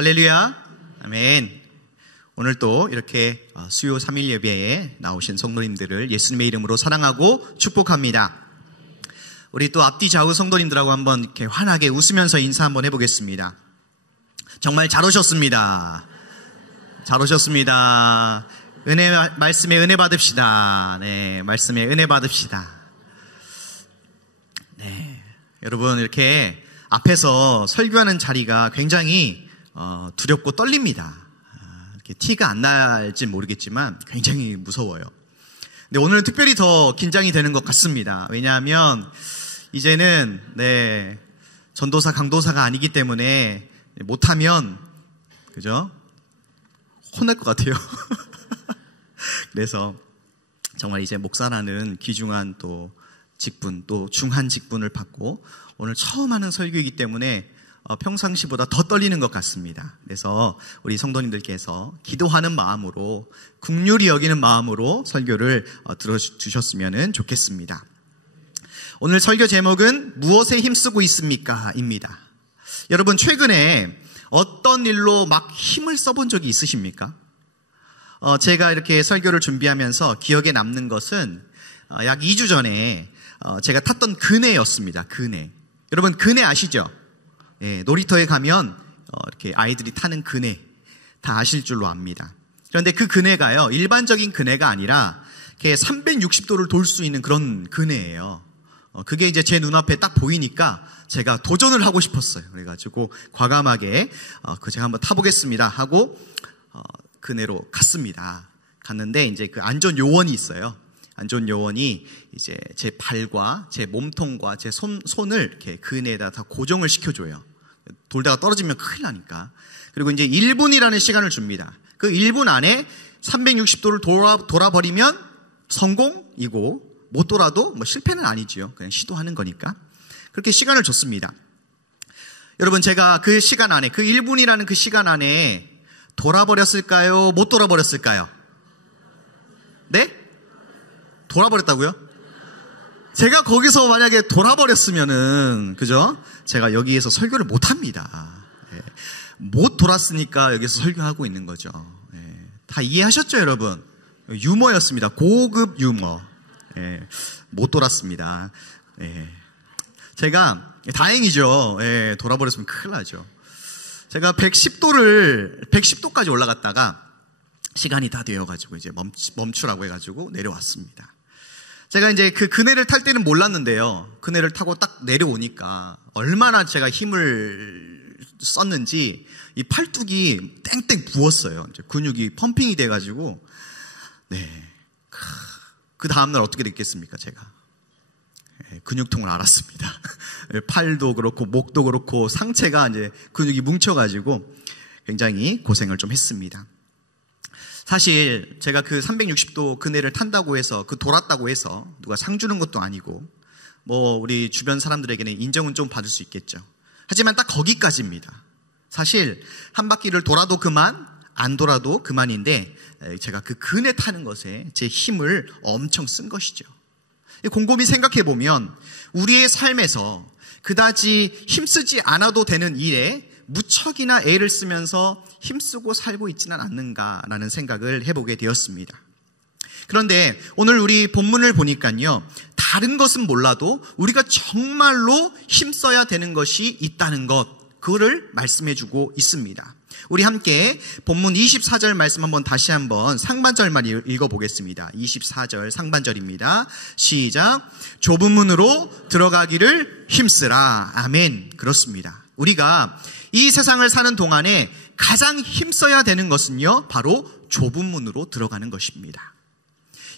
할렐루야. 아멘. 오늘 또 이렇게 수요 3일 예배에 나오신 성도님들을 예수님의 이름으로 사랑하고 축복합니다. 우리 또 앞뒤 좌우 성도님들하고 한번 이렇게 환하게 웃으면서 인사 한번 해보겠습니다. 정말 잘 오셨습니다. 잘 오셨습니다. 말씀에 은혜 받읍시다. 네, 말씀에 은혜 받읍시다. 네, 여러분 이렇게 앞에서 설교하는 자리가 굉장히 두렵고 떨립니다. 이렇게 티가 안 날지 모르겠지만 굉장히 무서워요. 근데 오늘은 특별히 더 긴장이 되는 것 같습니다. 왜냐하면 이제는 전도사 강도사가 아니기 때문에 못하면 그죠? 혼날 것 같아요. 그래서 정말 이제 목사라는 귀중한 또 직분, 또 중한 직분을 받고 오늘 처음 하는 설교이기 때문에 평상시보다 더 떨리는 것 같습니다. 그래서 우리 성도님들께서 기도하는 마음으로, 긍휼히 여기는 마음으로 설교를 들어주셨으면 좋겠습니다. 오늘 설교 제목은 무엇에 힘쓰고 있습니까? 입니다. 여러분 최근에 어떤 일로 막 힘을 써본 적이 있으십니까? 제가 이렇게 설교를 준비하면서 기억에 남는 것은 약 2주 전에 제가 탔던 그네였습니다. 그네. 여러분 그네 아시죠? 예, 놀이터에 가면 이렇게 아이들이 타는 그네 다 아실 줄로 압니다. 그런데 그 그네가요, 일반적인 그네가 아니라 이렇게 360도를 돌 수 있는 그런 그네예요. 그게 이제 제 눈앞에 딱 보이니까 제가 도전을 하고 싶었어요. 그래가지고 과감하게 제가 한번 타보겠습니다 하고 그네로 갔습니다. 갔는데 이제 그 안전 요원이 있어요. 안전 요원이 이제 제 발과 제 몸통과 제 손을 이렇게 그네에다 다 고정을 시켜줘요. 돌다가 떨어지면 큰일 나니까. 그리고 이제 1분이라는 시간을 줍니다. 그 1분 안에 360도를 돌아버리면 성공이고 못 돌아도 뭐 실패는 아니지요. 그냥 시도하는 거니까. 그렇게 시간을 줬습니다. 여러분 제가 그 시간 안에, 그 1분이라는 그 시간 안에 돌아버렸을까요? 못 돌아버렸을까요? 네? 돌아버렸다고요? 제가 거기서 만약에 돌아버렸으면은, 그죠? 제가 여기에서 설교를 못 합니다. 예. 못 돌았으니까 여기서 설교하고 있는 거죠. 예. 다 이해하셨죠, 여러분? 유머였습니다. 고급 유머. 예. 못 돌았습니다. 예. 제가, 다행이죠. 예. 돌아버렸으면 큰일 나죠. 제가 110도까지 올라갔다가 시간이 다 되어가지고 이제 멈추라고 해가지고 내려왔습니다. 제가 이제 그 그네를 탈 때는 몰랐는데요. 그네를 타고 딱 내려오니까 얼마나 제가 힘을 썼는지 이 팔뚝이 땡땡 부었어요. 이제 근육이 펌핑이 돼가지고 그 다음날 어떻게 됐겠습니까, 제가? 근육통을 앓았습니다. 팔도 그렇고 목도 그렇고 상체가 이제 근육이 뭉쳐가지고 굉장히 고생을 좀 했습니다. 사실 제가 그 360도 그네를 탄다고 해서 돌았다고 해서 누가 상 주는 것도 아니고 뭐 우리 주변 사람들에게는 인정은 좀 받을 수 있겠죠. 하지만 딱 거기까지입니다. 사실 한 바퀴를 돌아도 그만, 안 돌아도 그만인데 제가 그 그네 타는 것에 제 힘을 엄청 쓴 것이죠. 곰곰이 생각해보면 우리의 삶에서 그다지 힘쓰지 않아도 되는 일에 무척이나 애를 쓰면서 힘쓰고 살고 있지는 않는가라는 생각을 해보게 되었습니다. 그런데 오늘 우리 본문을 보니까요, 다른 것은 몰라도 우리가 정말로 힘써야 되는 것이 있다는 것, 그거를 말씀해주고 있습니다. 우리 함께 본문 24절 말씀 한번 다시 한번 상반절만 읽어보겠습니다. 24절 상반절입니다. 시작. 좁은 문으로 들어가기를 힘쓰라. 아멘. 그렇습니다. 우리가 이 세상을 사는 동안에 가장 힘써야 되는 것은요, 바로 좁은 문으로 들어가는 것입니다.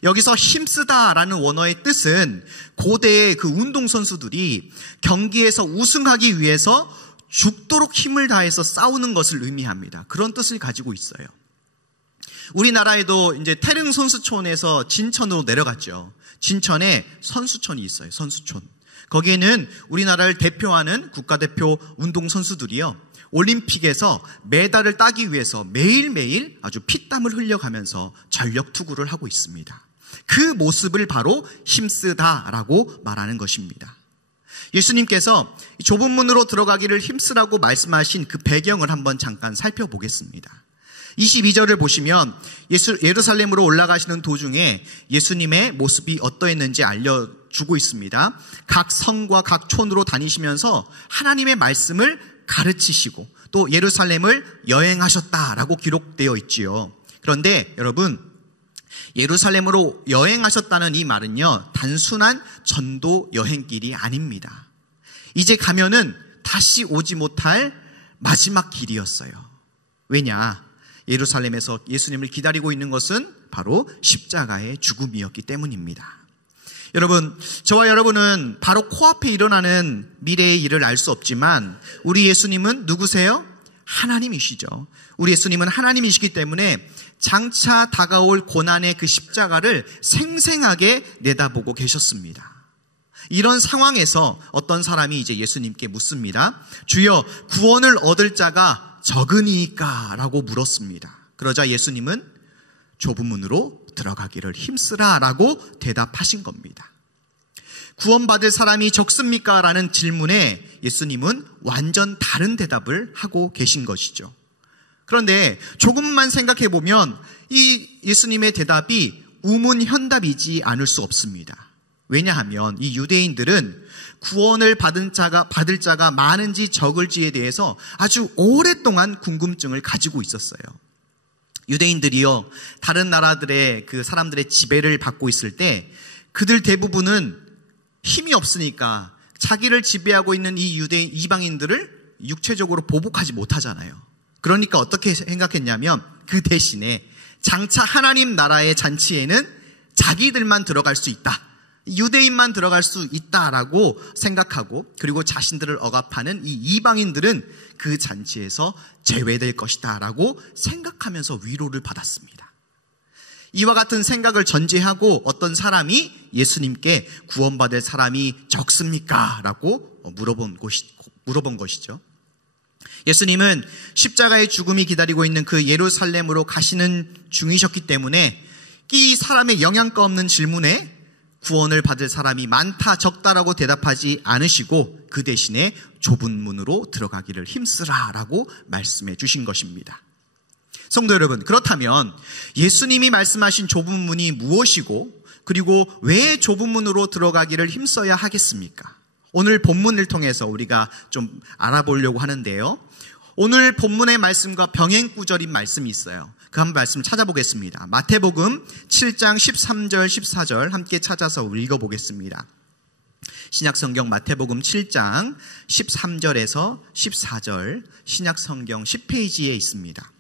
여기서 힘쓰다라는 원어의 뜻은 고대의 그 운동선수들이 경기에서 우승하기 위해서 죽도록 힘을 다해서 싸우는 것을 의미합니다. 그런 뜻을 가지고 있어요. 우리나라에도 이제 태릉 선수촌에서 진천으로 내려갔죠. 진천에 선수촌이 있어요. 선수촌. 거기에는 우리나라를 대표하는 국가대표 운동선수들이요, 올림픽에서 메달을 따기 위해서 매일매일 아주 피땀을 흘려가면서 전력 투구를 하고 있습니다. 그 모습을 바로 힘쓰다라고 말하는 것입니다. 예수님께서 좁은 문으로 들어가기를 힘쓰라고 말씀하신 그 배경을 한번 잠깐 살펴보겠습니다. 22절을 보시면 예루살렘으로 올라가시는 도중에 예수님의 모습이 어떠했는지 알려주고 있습니다. 각 성과 각 촌으로 다니시면서 하나님의 말씀을 가르치시고 또 예루살렘을 여행하셨다라고 기록되어 있지요. 그런데 여러분, 예루살렘으로 여행하셨다는 이 말은요, 단순한 전도 여행길이 아닙니다. 이제 가면은 다시 오지 못할 마지막 길이었어요. 왜냐? 예루살렘에서 예수님을 기다리고 있는 것은 바로 십자가의 죽음이었기 때문입니다. 여러분, 저와 여러분은 바로 코앞에 일어나는 미래의 일을 알 수 없지만 우리 예수님은 누구세요? 하나님이시죠. 우리 예수님은 하나님이시기 때문에 장차 다가올 고난의 그 십자가를 생생하게 내다보고 계셨습니다. 이런 상황에서 어떤 사람이 이제 예수님께 묻습니다. 주여, 구원을 얻을 자가 적으니까 라고 물었습니다. 그러자 예수님은 좁은 문으로 들어가기를 힘쓰라 라고 대답하신 겁니다. 구원받을 사람이 적습니까? 라는 질문에 예수님은 완전 다른 대답을 하고 계신 것이죠. 그런데 조금만 생각해 보면 이 예수님의 대답이 우문현답이지 않을 수 없습니다. 왜냐하면 이 유대인들은 구원을 받을 자가 많은지 적을지에 대해서 아주 오랫동안 궁금증을 가지고 있었어요. 유대인들이요, 다른 나라들의 그 사람들의 지배를 받고 있을 때 그들 대부분은 힘이 없으니까 자기를 지배하고 있는 이 이방인들을 육체적으로 보복하지 못하잖아요. 그러니까 어떻게 생각했냐면 그 대신에 장차 하나님 나라의 잔치에는 자기들만 들어갈 수 있다, 유대인만 들어갈 수 있다라고 생각하고, 그리고 자신들을 억압하는 이 이방인들은 그 잔치에서 제외될 것이다 라고 생각하면서 위로를 받았습니다. 이와 같은 생각을 전제하고 어떤 사람이 예수님께 구원받을 사람이 적습니까? 라고 물어본 것이죠. 예수님은 십자가의 죽음이 기다리고 있는 그 예루살렘으로 가시는 중이셨기 때문에 이 사람의 영양가 없는 질문에 구원을 받을 사람이 많다 적다라고 대답하지 않으시고 그 대신에 좁은 문으로 들어가기를 힘쓰라 라고 말씀해 주신 것입니다. 성도 여러분, 그렇다면 예수님이 말씀하신 좁은 문이 무엇이고, 그리고 왜 좁은 문으로 들어가기를 힘써야 하겠습니까? 오늘 본문을 통해서 우리가 좀 알아보려고 하는데요, 오늘 본문의 말씀과 병행구절인 말씀이 있어요. 그 한 말씀 찾아보겠습니다. 마태복음 7장 13절 14절 함께 찾아서 읽어보겠습니다. 신약성경 마태복음 7장 13절에서 14절, 신약성경 10페이지에 있습니다.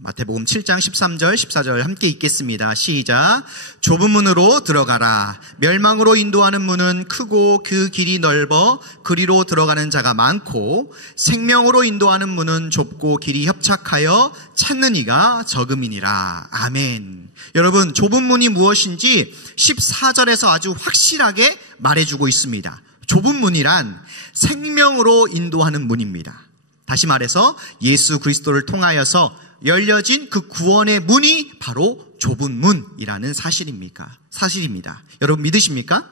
마태복음 7장 13절 14절 함께 읽겠습니다. 시작. 좁은 문으로 들어가라. 멸망으로 인도하는 문은 크고 그 길이 넓어 그리로 들어가는 자가 많고, 생명으로 인도하는 문은 좁고 길이 협착하여 찾는 이가 적음이니라. 아멘. 여러분, 좁은 문이 무엇인지 14절에서 아주 확실하게 말해주고 있습니다. 좁은 문이란 생명으로 인도하는 문입니다. 다시 말해서 예수 그리스도를 통하여서 열려진 그 구원의 문이 바로 좁은 문이라는 사실입니다. 여러분 믿으십니까?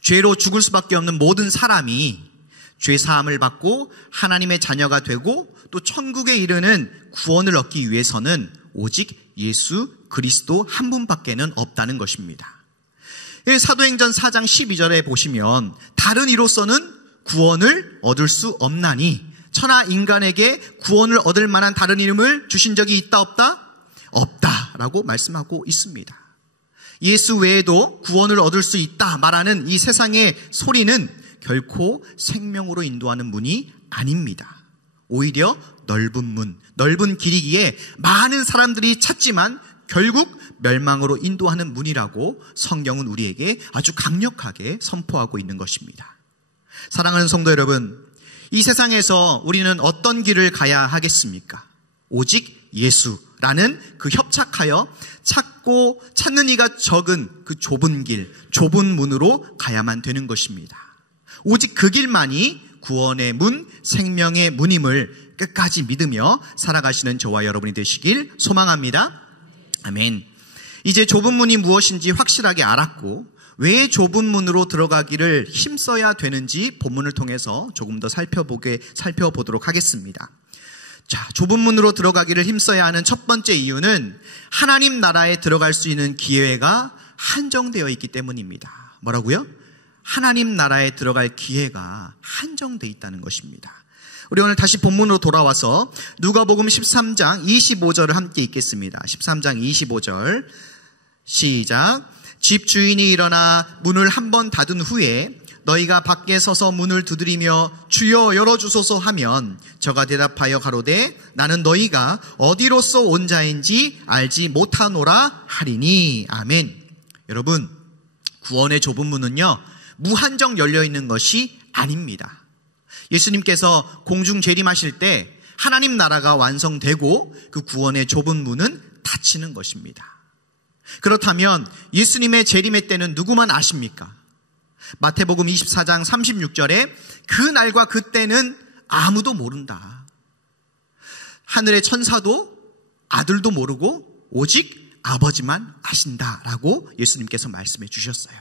죄로 죽을 수밖에 없는 모든 사람이 죄 사함을 받고 하나님의 자녀가 되고 또 천국에 이르는 구원을 얻기 위해서는 오직 예수 그리스도 한 분밖에는 없다는 것입니다. 사도행전 4장 12절에 보시면 다른 이로서는 구원을 얻을 수 없나니, 천하 인간에게 구원을 얻을 만한 다른 이름을 주신 적이 있다 없다? 없다라고 말씀하고 있습니다. 예수 외에도 구원을 얻을 수 있다 말하는 이 세상의 소리는 결코 생명으로 인도하는 문이 아닙니다. 오히려 넓은 문, 넓은 길이기에 많은 사람들이 찾지만 결국 멸망으로 인도하는 문이라고 성경은 우리에게 아주 강력하게 선포하고 있는 것입니다. 사랑하는 성도 여러분, 이 세상에서 우리는 어떤 길을 가야 하겠습니까? 오직 예수라는 그 협착하여 찾고 찾는 이가 적은 그 좁은 길, 좁은 문으로 가야만 되는 것입니다. 오직 그 길만이 구원의 문, 생명의 문임을 끝까지 믿으며 살아가시는 저와 여러분이 되시길 소망합니다. 아멘. 이제 좁은 문이 무엇인지 확실하게 알았고 왜 좁은 문으로 들어가기를 힘써야 되는지 본문을 통해서 조금 더 살펴보도록 하겠습니다. 자, 좁은 문으로 들어가기를 힘써야 하는 첫 번째 이유는 하나님 나라에 들어갈 수 있는 기회가 한정되어 있기 때문입니다. 뭐라고요? 하나님 나라에 들어갈 기회가 한정되어 있다는 것입니다. 우리 오늘 다시 본문으로 돌아와서 누가복음 13장 25절을 함께 읽겠습니다. 13장 25절 시작. 집 주인이 일어나 문을 한 번 닫은 후에 너희가 밖에 서서 문을 두드리며 주여 열어주소서 하면 저가 대답하여 가로되 나는 너희가 어디로서 온 자인지 알지 못하노라 하리니. 아멘. 여러분, 구원의 좁은 문은요 무한정 열려있는 것이 아닙니다. 예수님께서 공중 재림하실 때 하나님 나라가 완성되고 그 구원의 좁은 문은 닫히는 것입니다. 그렇다면 예수님의 재림의 때는 누구만 아십니까? 마태복음 24장 36절에 그 날과 그 때는 아무도 모른다. 하늘의 천사도 아들도 모르고 오직 아버지만 아신다라고 예수님께서 말씀해 주셨어요.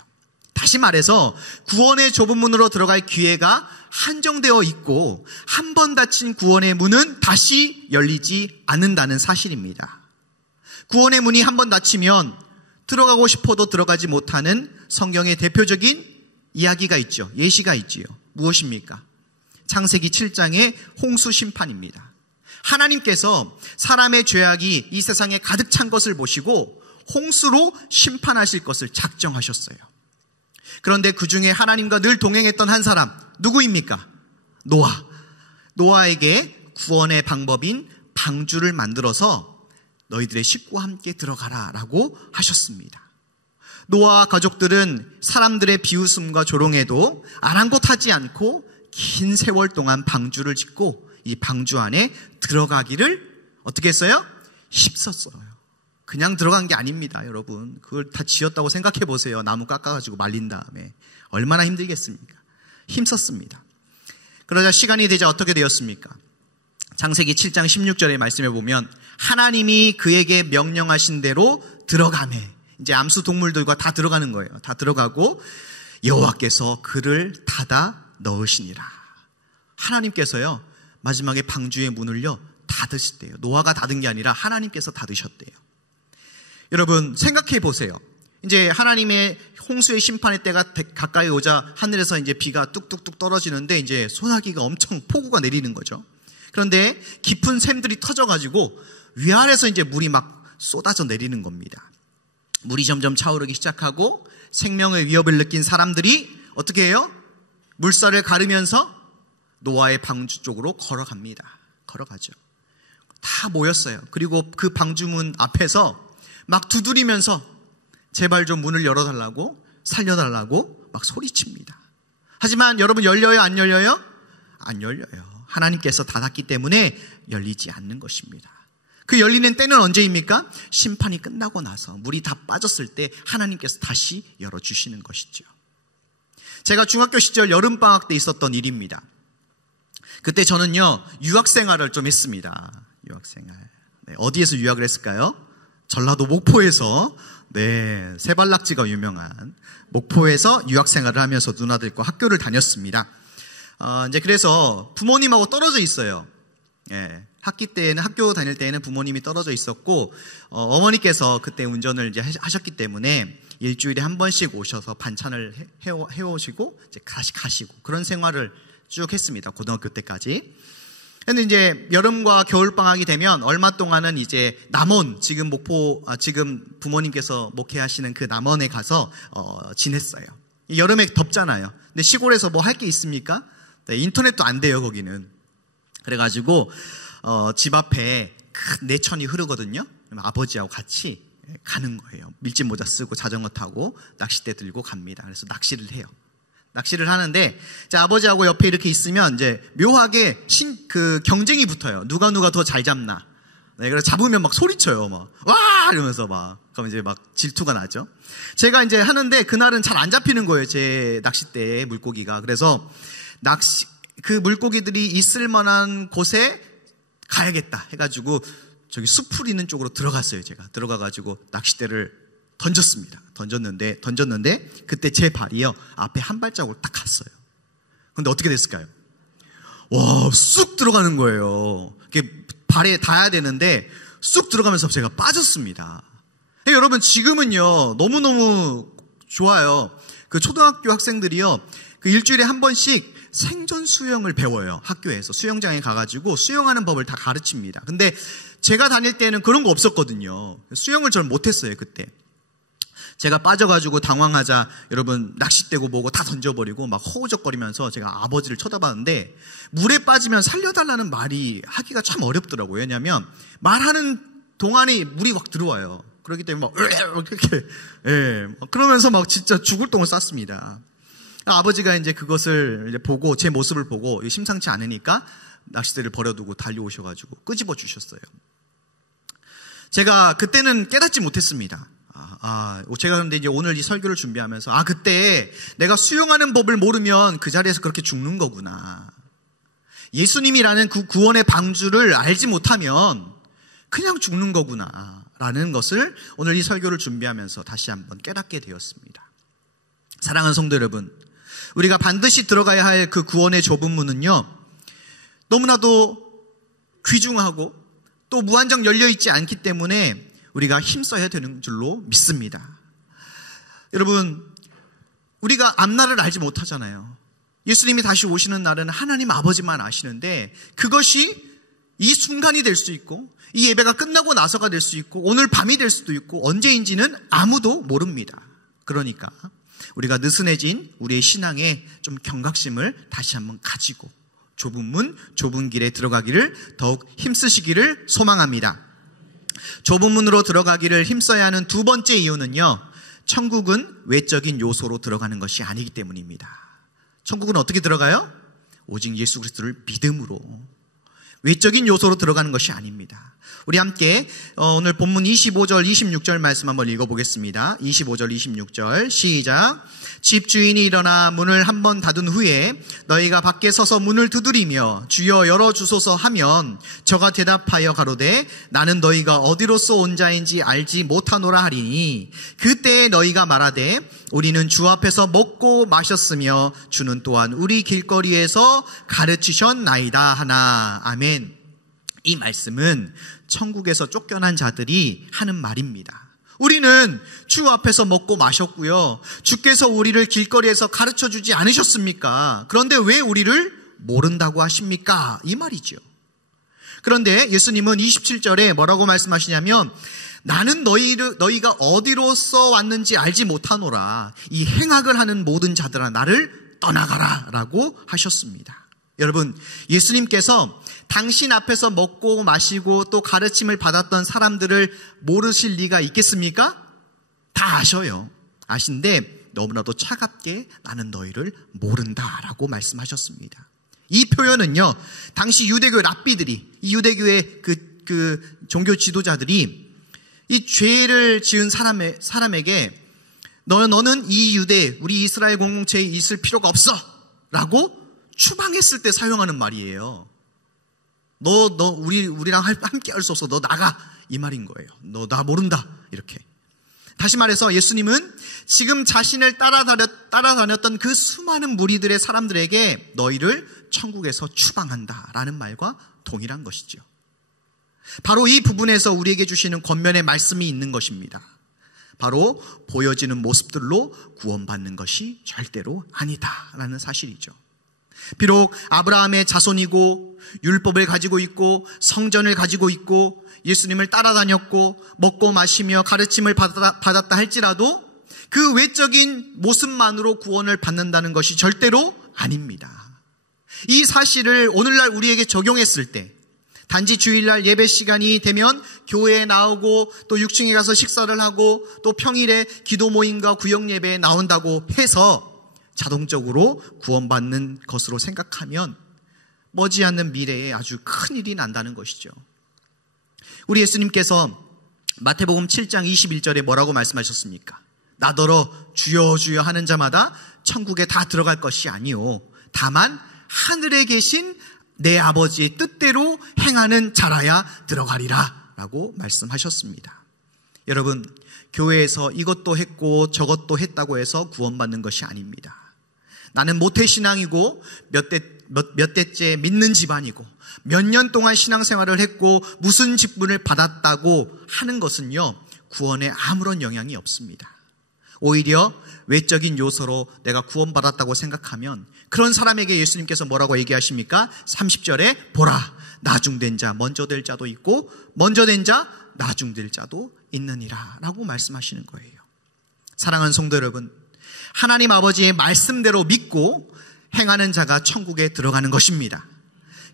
다시 말해서 구원의 좁은 문으로 들어갈 기회가 한정되어 있고 한 번 닫힌 구원의 문은 다시 열리지 않는다는 사실입니다. 구원의 문이 한 번 닫히면 들어가고 싶어도 들어가지 못하는 성경의 대표적인 이야기가 있죠. 예시가 있지요. 무엇입니까? 창세기 7장의 홍수 심판입니다. 하나님께서 사람의 죄악이 이 세상에 가득 찬 것을 보시고 홍수로 심판하실 것을 작정하셨어요. 그런데 그 중에 하나님과 늘 동행했던 한 사람 누구입니까? 노아에게 구원의 방법인 방주를 만들어서 너희들의 식구와 함께 들어가라 라고 하셨습니다. 노아와 가족들은 사람들의 비웃음과 조롱에도 아랑곳하지 않고 긴 세월 동안 방주를 짓고 이 방주 안에 들어가기를 어떻게 했어요? 힘썼어요. 그냥 들어간 게 아닙니다, 여러분. 그걸 다 지었다고 생각해 보세요. 나무 깎아가지고 말린 다음에 얼마나 힘들겠습니까? 힘썼습니다. 그러자 시간이 되자 어떻게 되었습니까? 창세기 7장 16절의 말씀에 보면 하나님이 그에게 명령하신 대로 들어가매. 이제 암수 동물들과 다 들어가는 거예요. 다 들어가고 여호와께서 그를 닫아 넣으시니라. 하나님께서요 마지막에 방주의 문을요 닫으셨대요. 노아가 닫은 게 아니라 하나님께서 닫으셨대요. 여러분 생각해 보세요. 이제 하나님의 홍수의 심판의 때가 가까이 오자 하늘에서 이제 비가 뚝뚝뚝 떨어지는데 이제 소나기가 엄청 폭우가 내리는 거죠. 그런데 깊은 샘들이 터져가지고 위아래서 이제 물이 막 쏟아져 내리는 겁니다. 물이 점점 차오르기 시작하고 생명의 위협을 느낀 사람들이 어떻게 해요? 물살을 가르면서 노아의 방주 쪽으로 걸어가죠. 다 모였어요. 그리고 그 방주문 앞에서 막 두드리면서 제발 좀 문을 열어달라고 살려달라고 막 소리칩니다. 하지만 여러분 열려요? 안 열려요? 안 열려요. 하나님께서 닫았기 때문에 열리지 않는 것입니다. 그 열리는 때는 언제입니까? 심판이 끝나고 나서 물이 다 빠졌을 때 하나님께서 다시 열어주시는 것이죠. 제가 중학교 시절 여름방학 때 있었던 일입니다. 그때 저는요 유학생활을 좀 했습니다. 유학생활. 네, 어디에서 유학을 했을까요? 전라도 목포에서 세발낙지가 유명한 목포에서 유학생활을 하면서 누나들과 학교를 다녔습니다. 이제 그래서 부모님하고 떨어져 있어요. 예, 학교 다닐 때에는 부모님이 떨어져 있었고, 어머니께서 그때 운전을 이제 하셨기 때문에 일주일에 한 번씩 오셔서 반찬을 해오시고, 이제 다시 가시고, 그런 생활을 쭉 했습니다. 고등학교 때까지. 근데 이제 여름과 겨울방학이 되면 얼마 동안은 이제 남원, 지금 부모님께서 목회하시는 그 남원에 가서, 지냈어요. 여름에 덥잖아요. 근데 시골에서 뭐 할 게 있습니까? 네, 인터넷도 안 돼요, 거기는. 그래가지고, 집 앞에 큰 내천이 흐르거든요. 아버지하고 같이 가는 거예요. 밀짚 모자 쓰고 자전거 타고 낚싯대 들고 갑니다. 그래서 낚시를 해요. 낚시를 하는데, 자, 아버지하고 옆에 이렇게 있으면 이제 묘하게 경쟁이 붙어요. 누가 더 잘 잡나. 네, 그래서 잡으면 막 소리쳐요. 막, 와! 이러면서 막. 그럼 이제 막 질투가 나죠. 제가 이제 하는데 그날은 잘 안 잡히는 거예요. 제 낚싯대에 물고기가. 그래서 그 물고기들이 있을 만한 곳에 가야겠다 해가지고 저기 숲풀 있는 쪽으로 들어갔어요. 제가 들어가가지고 낚싯대를 던졌습니다. 던졌는데 그때 제 발이요 앞에 한 발자국을 딱 갔어요. 근데 어떻게 됐을까요? 와, 쑥 들어가는 거예요. 이게 발에 닿아야 되는데 쑥 들어가면서 제가 빠졌습니다. 여러분, 지금은요 너무너무 좋아요. 그 초등학교 학생들이요 그 일주일에 한 번씩 생존 수영을 배워요. 학교에서 수영장에 가가지고 수영하는 법을 다 가르칩니다. 근데 제가 다닐 때는 그런 거 없었거든요. 수영을 잘 못했어요. 그때 제가 빠져가지고 당황하자 여러분 낚싯대고 뭐고 다 던져버리고 막 호우적거리면서 제가 아버지를 쳐다봤는데, 물에 빠지면 살려달라는 말이 하기가 참 어렵더라고요. 왜냐하면 말하는 동안에 물이 확 들어와요. 그렇기 때문에 막 이렇게 그러면서 막 진짜 죽을 똥을 쌌습니다. 아버지가 이제 그것을 이제 보고 제 모습을 보고 심상치 않으니까 낚싯대를 버려두고 달려오셔가지고 끄집어 주셨어요. 제가 그때는 깨닫지 못했습니다. 제가 그런데 이제 오늘 이 설교를 준비하면서 그때 내가 수영하는 법을 모르면 그 자리에서 그렇게 죽는 거구나. 예수님이라는 그 구원의 방주를 알지 못하면 그냥 죽는 거구나 라는 것을 오늘 이 설교를 준비하면서 다시 한번 깨닫게 되었습니다. 사랑하는 성도 여러분, 우리가 반드시 들어가야 할 그 구원의 좁은 문은요 너무나도 귀중하고 또 무한정 열려있지 않기 때문에 우리가 힘써야 되는 줄로 믿습니다. 여러분, 우리가 앞날을 알지 못하잖아요. 예수님이 다시 오시는 날은 하나님 아버지만 아시는데 그것이 이 순간이 될 수 있고 이 예배가 끝나고 나서가 될 수 있고 오늘 밤이 될 수도 있고 언제인지는 아무도 모릅니다. 그러니까 우리가 느슨해진 우리의 신앙에 좀 경각심을 다시 한번 가지고 좁은 문, 좁은 길에 들어가기를 더욱 힘쓰시기를 소망합니다. 좁은 문으로 들어가기를 힘써야 하는 두 번째 이유는요, 천국은 외적인 요소로 들어가는 것이 아니기 때문입니다. 천국은 어떻게 들어가요? 오직 예수 그리스도를 믿음으로, 외적인 요소로 들어가는 것이 아닙니다. 우리 함께 오늘 본문 25절 26절 말씀 한번 읽어보겠습니다. 25절 26절 시작. 집주인이 일어나 문을 한번 닫은 후에 너희가 밖에 서서 문을 두드리며 주여 열어주소서 하면 저가 대답하여 가로되 나는 너희가 어디로서 온 자인지 알지 못하노라 하리니 그때에 너희가 말하되 우리는 주 앞에서 먹고 마셨으며 주는 또한 우리 길거리에서 가르치셨나이다 하나. 아멘. 이 말씀은 천국에서 쫓겨난 자들이 하는 말입니다. 우리는 주 앞에서 먹고 마셨고요. 주께서 우리를 길거리에서 가르쳐주지 않으셨습니까? 그런데 왜 우리를 모른다고 하십니까? 이 말이죠. 그런데 예수님은 27절에 뭐라고 말씀하시냐면 나는 너희가 어디로서 왔는지 알지 못하노라. 이 행악을 하는 모든 자들아 나를 떠나가라 라고 하셨습니다. 여러분, 예수님께서 당신 앞에서 먹고 마시고 또 가르침을 받았던 사람들을 모르실 리가 있겠습니까? 다 아셔요. 아신데 너무나도 차갑게 나는 너희를 모른다라고 말씀하셨습니다. 이 표현은요, 당시 유대교 랍비들이, 이 유대교의 그 종교 지도자들이 이 죄를 지은 사람에게 너는 이 유대, 우리 이스라엘 공동체에 있을 필요가 없어 라고 추방했을 때 사용하는 말이에요. 우리랑 함께 할 수 없어. 너 나가. 이 말인 거예요. 너 나 모른다. 이렇게. 다시 말해서 예수님은 지금 자신을 따라다녔던 그 수많은 무리들의 사람들에게 너희를 천국에서 추방한다 라는 말과 동일한 것이죠. 바로 이 부분에서 우리에게 주시는 권면의 말씀이 있는 것입니다. 바로 보여지는 모습들로 구원받는 것이 절대로 아니다 라는 사실이죠. 비록 아브라함의 자손이고 율법을 가지고 있고 성전을 가지고 있고 예수님을 따라다녔고 먹고 마시며 가르침을 받았다 할지라도 그 외적인 모습만으로 구원을 받는다는 것이 절대로 아닙니다. 이 사실을 오늘날 우리에게 적용했을 때 단지 주일날 예배 시간이 되면 교회에 나오고 또 6층에 가서 식사를 하고 또 평일에 기도 모임과 구역 예배에 나온다고 해서 자동적으로 구원받는 것으로 생각하면 머지않는 미래에 아주 큰일이 난다는 것이죠. 우리 예수님께서 마태복음 7장 21절에 뭐라고 말씀하셨습니까? 나더러 주여 주여 하는 자마다 천국에 다 들어갈 것이 아니요 다만 하늘에 계신 내 아버지의 뜻대로 행하는 자라야 들어가리라 라고 말씀하셨습니다. 여러분, 교회에서 이것도 했고 저것도 했다고 해서 구원받는 것이 아닙니다. 나는 모태신앙이고 몇 대째 믿는 집안이고 몇 년 동안 신앙생활을 했고 무슨 직분을 받았다고 하는 것은요, 구원에 아무런 영향이 없습니다. 오히려 외적인 요소로 내가 구원받았다고 생각하면 그런 사람에게 예수님께서 뭐라고 얘기하십니까? 30절에 보라, 나중된 자 먼저 될 자도 있고 먼저 된 자 나중될 자도 있느니라 라고 말씀하시는 거예요. 사랑하는 성도 여러분, 하나님 아버지의 말씀대로 믿고 행하는 자가 천국에 들어가는 것입니다.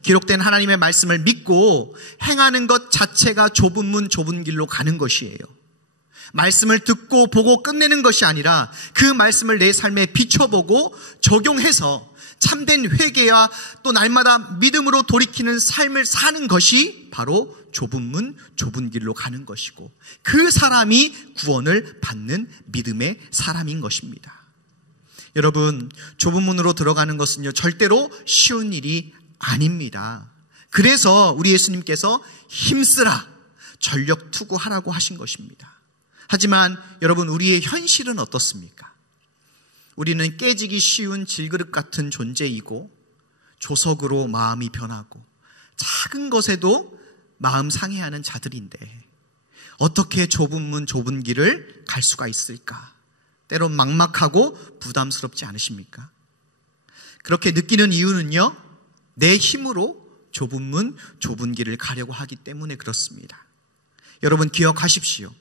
기록된 하나님의 말씀을 믿고 행하는 것 자체가 좁은 문 좁은 길로 가는 것이에요. 말씀을 듣고 보고 끝내는 것이 아니라 그 말씀을 내 삶에 비춰보고 적용해서 참된 회개와 또 날마다 믿음으로 돌이키는 삶을 사는 것이 바로 좁은 문 좁은 길로 가는 것이고, 그 사람이 구원을 받는 믿음의 사람인 것입니다. 여러분, 좁은 문으로 들어가는 것은요, 절대로 쉬운 일이 아닙니다. 그래서 우리 예수님께서 힘쓰라, 전력 투구하라고 하신 것입니다. 하지만 여러분, 우리의 현실은 어떻습니까? 우리는 깨지기 쉬운 질그릇 같은 존재이고 조석으로 마음이 변하고 작은 것에도 마음 상해하는 자들인데 어떻게 좁은 문 좁은 길을 갈 수가 있을까? 때론 막막하고 부담스럽지 않으십니까? 그렇게 느끼는 이유는요, 내 힘으로 좁은 문 좁은 길을 가려고 하기 때문에 그렇습니다. 여러분, 기억하십시오.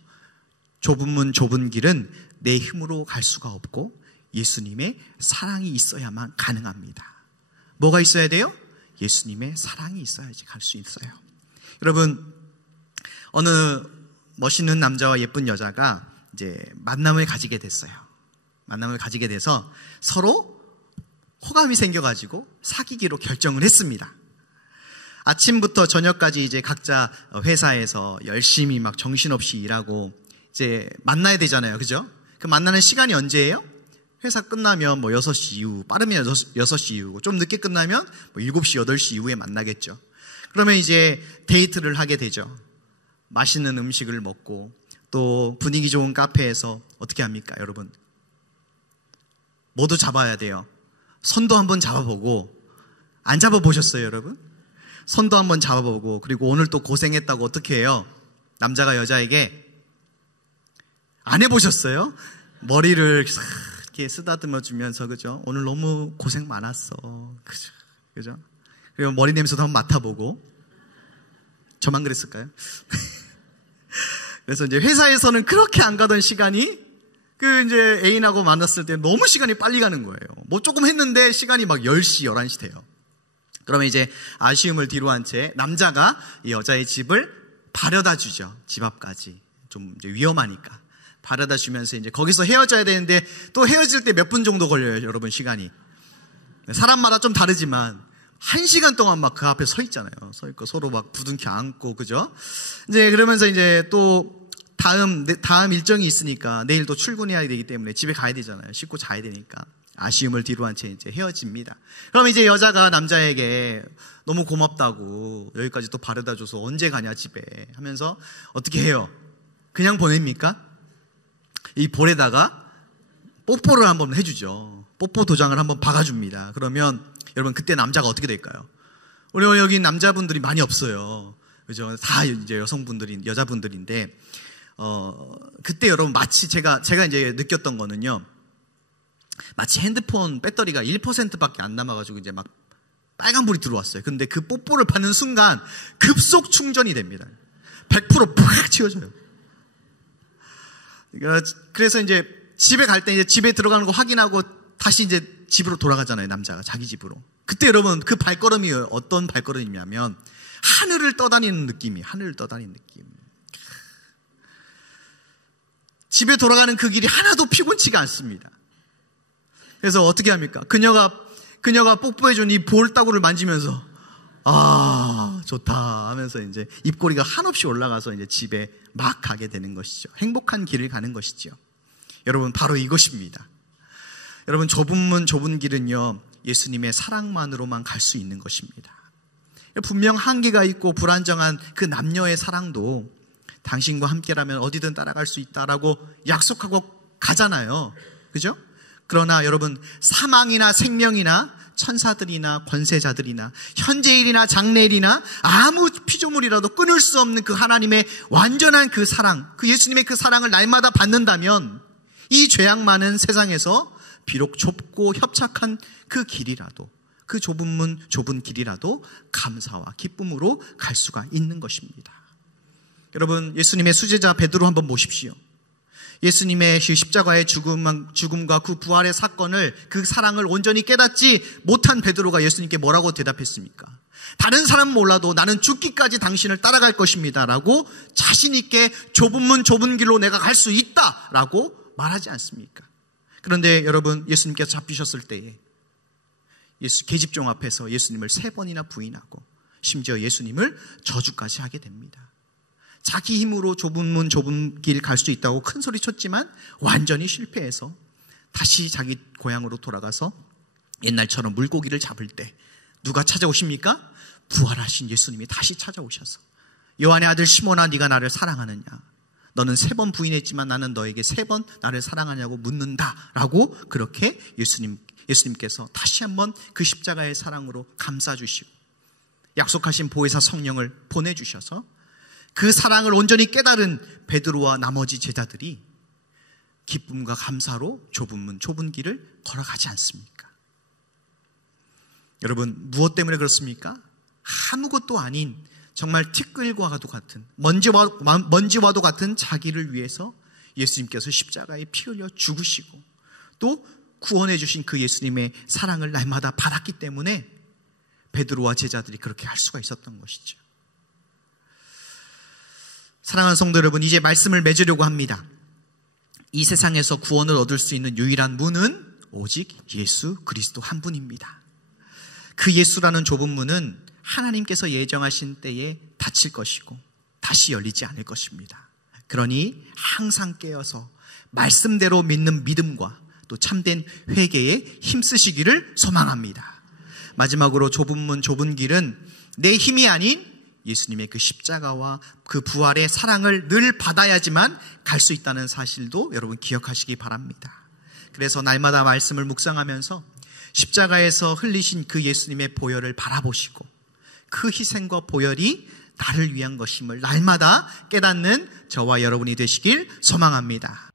좁은 문 좁은 길은 내 힘으로 갈 수가 없고 예수님의 사랑이 있어야만 가능합니다. 뭐가 있어야 돼요? 예수님의 사랑이 있어야지 갈 수 있어요. 여러분, 어느 멋있는 남자와 예쁜 여자가 이제 만남을 가지게 됐어요. 만남을 가지게 돼서 서로 호감이 생겨가지고 사귀기로 결정을 했습니다. 아침부터 저녁까지 이제 각자 회사에서 열심히 막 정신없이 일하고 이제 만나야 되잖아요. 그죠? 그 만나는 시간이 언제예요? 회사 끝나면 뭐 6시 이후, 빠르면 6시 이후고 좀 늦게 끝나면 뭐 7시, 8시 이후에 만나겠죠. 그러면 이제 데이트를 하게 되죠. 맛있는 음식을 먹고 또 분위기 좋은 카페에서 어떻게 합니까, 여러분? 뭐도 잡아야 돼요. 손도 한번 잡아보고, 안 잡아보셨어요, 여러분? 손도 한번 잡아보고, 그리고 오늘 또 고생했다고 어떻게 해요? 남자가 여자에게 안 해보셨어요? 머리를 이렇게 쓰다듬어 주면서, 그죠? 오늘 너무 고생 많았어. 그죠? 그리고 머리 냄새도 한번 맡아보고. 저만 그랬을까요? 그래서 이제 회사에서는 그렇게 안 가던 시간이 그 이제 애인하고 만났을 때 너무 시간이 빨리 가는 거예요. 뭐 조금 했는데 시간이 막 10시, 11시 돼요. 그러면 이제 아쉬움을 뒤로 한 채 남자가 이 여자의 집을 바래다 주죠. 집 앞까지. 좀 이제 위험하니까. 바래다 주면서 이제 거기서 헤어져야 되는데 또 헤어질 때 몇 분 정도 걸려요, 여러분, 시간이. 사람마다 좀 다르지만 1시간 동안 막 그 앞에 서 있잖아요. 서 있고 서로 막 부둥켜 안고, 그죠? 이제 그러면서 이제 또 다음 일정이 있으니까 내일 또 출근해야 되기 때문에 집에 가야 되잖아요. 씻고 자야 되니까. 아쉬움을 뒤로 한 채 이제 헤어집니다. 그럼 이제 여자가 남자에게 너무 고맙다고 여기까지 또 바래다 줘서 언제 가냐 집에 하면서 어떻게 해요? 그냥 보냅니까? 이 볼에다가 뽀뽀를 한번 해주죠. 뽀뽀 도장을 한번 박아줍니다. 그러면 여러분, 그때 남자가 어떻게 될까요? 우리 여기 남자분들이 많이 없어요. 그죠? 다 이제 여자분들인데, 그때 여러분 마치 제가 이제 느꼈던 거는요, 마치 핸드폰 배터리가 1%밖에 안 남아가지고 이제 막 빨간불이 들어왔어요. 근데 그 뽀뽀를 받는 순간 급속 충전이 됩니다. 100% 팍 치워져요. 그래서 이제 집에 갈 때 이제 집에 들어가는 거 확인하고 다시 이제 집으로 돌아가잖아요, 남자가. 자기 집으로. 그때 여러분, 그 발걸음이 어떤 발걸음이냐면 하늘을 떠다니는 느낌이에요. 하늘을 떠다니는 느낌. 집에 돌아가는 그 길이 하나도 피곤치가 않습니다. 그래서 어떻게 합니까? 그녀가 뽀뽀해준 이 볼따구를 만지면서 아, 좋다 하면서 이제 입꼬리가 한없이 올라가서 이제 집에 막 가게 되는 것이죠. 행복한 길을 가는 것이죠. 여러분, 바로 이것입니다. 여러분, 좁은 문 좁은 길은요, 예수님의 사랑만으로만 갈 수 있는 것입니다. 분명 한계가 있고 불안정한 그 남녀의 사랑도 당신과 함께라면 어디든 따라갈 수 있다라고 약속하고 가잖아요. 그죠? 그러나 여러분, 사망이나 생명이나 천사들이나 권세자들이나 현재일이나 장래일이나 아무 피조물이라도 끊을 수 없는 그 하나님의 완전한 그 사랑, 그 예수님의 그 사랑을 날마다 받는다면 이 죄악 많은 세상에서 비록 좁고 협착한 그 길이라도, 그 좁은 문, 좁은 길이라도 감사와 기쁨으로 갈 수가 있는 것입니다. 여러분, 예수님의 수제자 베드로 한번 보십시오. 예수님의 십자가의 죽음과 그 부활의 사건을, 그 사랑을 온전히 깨닫지 못한 베드로가 예수님께 뭐라고 대답했습니까? 다른 사람은 몰라도 나는 죽기까지 당신을 따라갈 것입니다 라고 자신 있게 좁은 문 좁은 길로 내가 갈 수 있다 라고 말하지 않습니까? 그런데 여러분, 예수님께서 잡히셨을 때에 계집종 앞에서 예수님을 3번이나 부인하고 심지어 예수님을 저주까지 하게 됩니다. 자기 힘으로 좁은 문 좁은 길 갈 수 있다고 큰 소리 쳤지만 완전히 실패해서 다시 자기 고향으로 돌아가서 옛날처럼 물고기를 잡을 때 누가 찾아오십니까? 부활하신 예수님이 다시 찾아오셔서 요한의 아들 시몬아, 네가 나를 사랑하느냐? 너는 3번 부인했지만 나는 너에게 3번 나를 사랑하냐고 묻는다 라고, 그렇게 예수님께서 다시 한번 그 십자가의 사랑으로 감싸주시고 약속하신 보혜사 성령을 보내주셔서 그 사랑을 온전히 깨달은 베드로와 나머지 제자들이 기쁨과 감사로 좁은 문 좁은 길을 걸어가지 않습니까? 여러분, 무엇 때문에 그렇습니까? 아무것도 아닌 정말 티끌과도 같은 먼지와도 같은 자기를 위해서 예수님께서 십자가에 피 흘려 죽으시고 또 구원해 주신 그 예수님의 사랑을 날마다 받았기 때문에 베드로와 제자들이 그렇게 할 수가 있었던 것이죠. 사랑하는 성도 여러분, 이제 말씀을 맺으려고 합니다. 이 세상에서 구원을 얻을 수 있는 유일한 문은 오직 예수 그리스도 한 분입니다. 그 예수라는 좁은 문은 하나님께서 예정하신 때에 닫힐 것이고 다시 열리지 않을 것입니다. 그러니 항상 깨어서 말씀대로 믿는 믿음과 또 참된 회개에 힘쓰시기를 소망합니다. 마지막으로 좁은 문 좁은 길은 내 힘이 아닌 예수님의 그 십자가와 그 부활의 사랑을 늘 받아야지만 갈 수 있다는 사실도 여러분 기억하시기 바랍니다. 그래서 날마다 말씀을 묵상하면서 십자가에서 흘리신 그 예수님의 보혈을 바라보시고 그 희생과 보혈이 나를 위한 것임을 날마다 깨닫는 저와 여러분이 되시길 소망합니다.